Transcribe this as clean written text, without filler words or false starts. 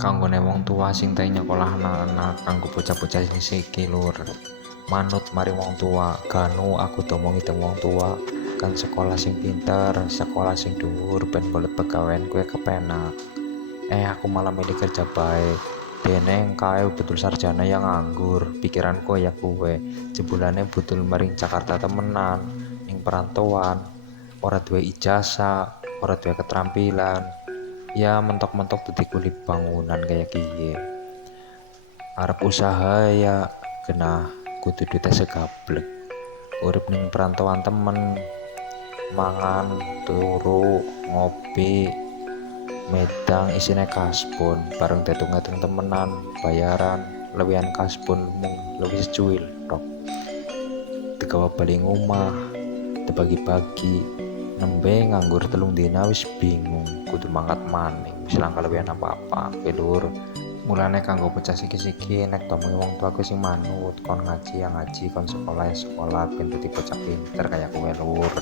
Kanggone wong tua sing tau nyekolah anak-anak kanggo bocah-bocah sing lur. Manut mari wong tua, ganu aku domongi teng wong tua, kan sekolah sing pinter, sekolah sing dhuwur ben golek pegawean kowe kepenak. Aku malah milih kerja baik. Dene kae betul sarjana yang nganggur, pikiranku ya kowe. Jebulane budul maring Jakarta temenan, ning perantauan, ora duwe ijazah, ora duwe keterampilan. Ya mentok-mentok dadi kuli bangunan kayak kiye. Arep usaha ya kena kudu duite segablek. Urip ning perantauan temen, mangan, turu, ngopi, medang isine kasbon, bareng tetung-tetung temenan, bayaran, lewian kasbon mung luwih secuil tok. Digawa bali ngomah, dibagi-bagi, nembe nganggur 3 dina wis bingung, kudu mangkat maning, wis lang kalewian apa-apa, lur. Mulane kanggo bocah siki-siki nek tomongi wong tuaku sing manut, kon ngaji ya ngaji, kon sekolah ya sekolah, ben dadi bocah pinter kaya kowe lur.